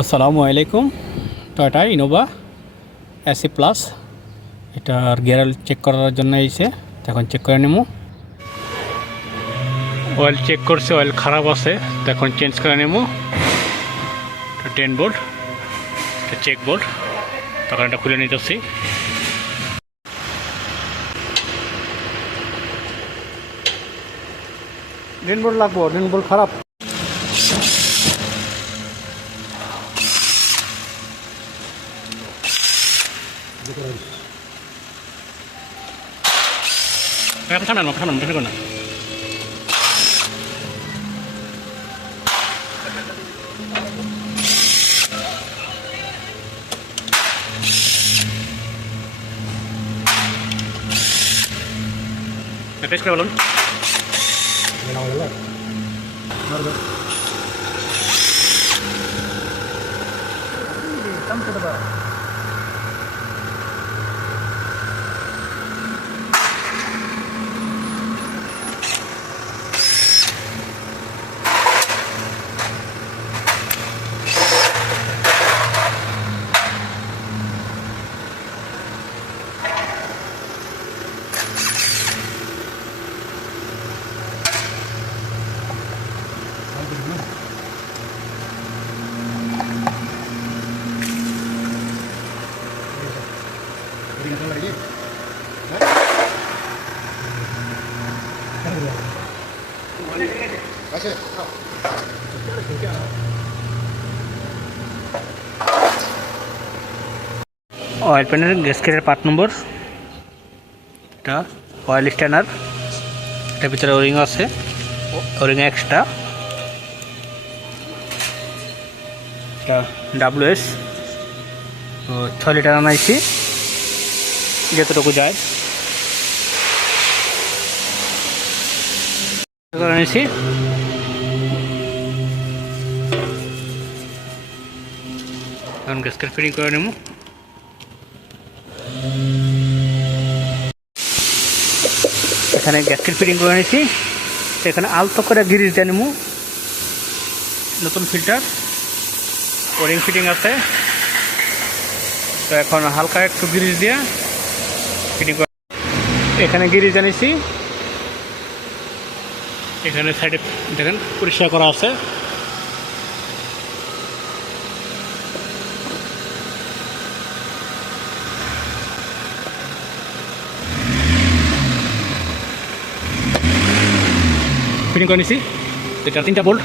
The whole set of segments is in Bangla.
আসসালামু আলাইকুম। টয়োটা ইনোভা এসি প্লাস এটার গিয়ার চেক করার জন্য এসে এখন চেক করে নেব। অয়েল চেক করছে, অয়েল খারাপ আছে, এখন চেঞ্জ করে নেব। 10 বোল্ট চেক বোল্ট, তখন এটা খুলে নিতেছি। ডেন বোল্ট লাগবো, ডেন বোল্ট খারাপ। সামনে না টেস্ট করে বলুন। অয়েল প্যানের গ্যাসকেটের পার্ট নম্বর, এটা অয়েল স্ট্যানার, এটার ভিতরে ওরিং আছে, ওরিং এক্সট্রা, এটা WS 6 লিটার আনাইছি, যতটুকু যায় আনাইছি। এখন গ্যাসকেট ফিটিং করে নেব। এখানে গ্যাসকেট ফিটিং করে নিয়েছি, এখানে আলতো করে গিরিশ দিয়ে নেব। নতুন ফিল্টার ওরিং ফিটিং আছে, তো এখন হালকা একটু গিরিশ দিয়ে ফিটিং করে এখানে গিরিশ জানিয়েছি। এখানে সাইডে দেখেন পরিষ্কার করা আছে। ফিটিং করে নিছি, এটা 3টা বোল্ট।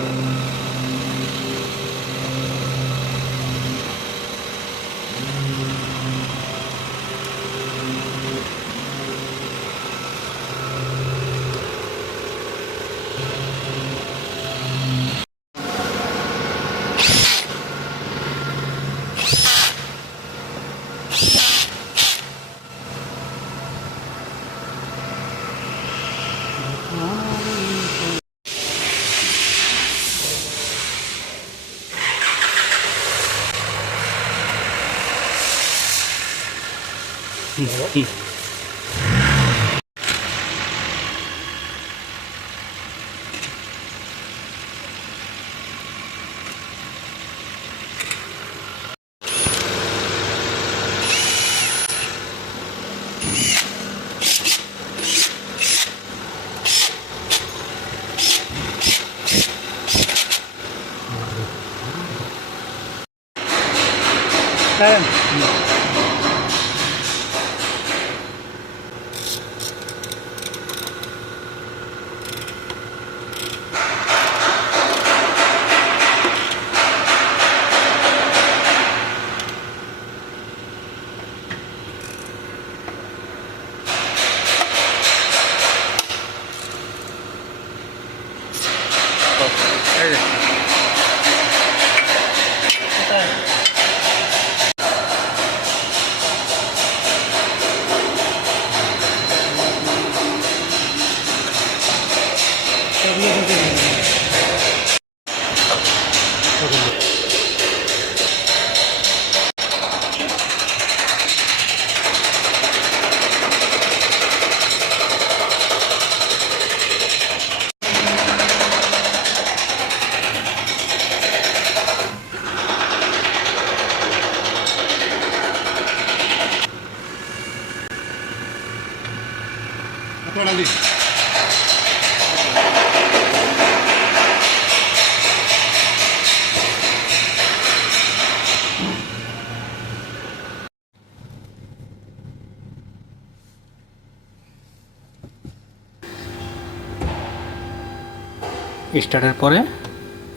স্টার্টের পরে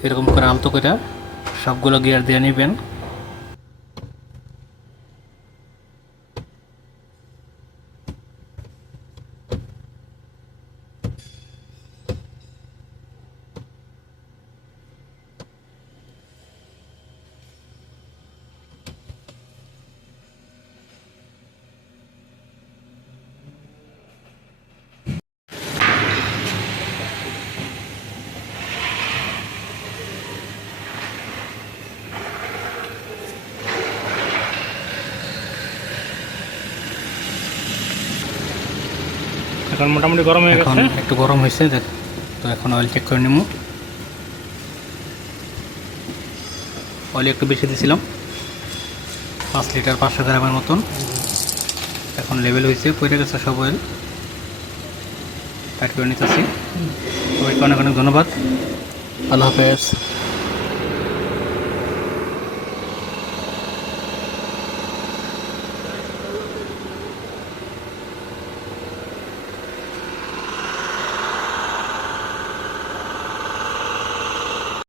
এরকম করে আলতো করে সবগুলো গিয়ার দিয়ে নেবেন। এখন মোটামুটি গরম হয়ে গেছে, একটু গরম হয়েছে দেখ। তো এখন অয়েল চেক করে নেব। অয়েল একটু বেশি দিয়েছিলাম, 5 লিটার 500 গ্রামের মতন। এখন লেভেল হয়েছে, পড়ে গেছে সব অয়েল, টাইট করে নিতেছি। সবাইকে অনেক অনেক ধন্যবাদ। আল্লাহ হাফেজ।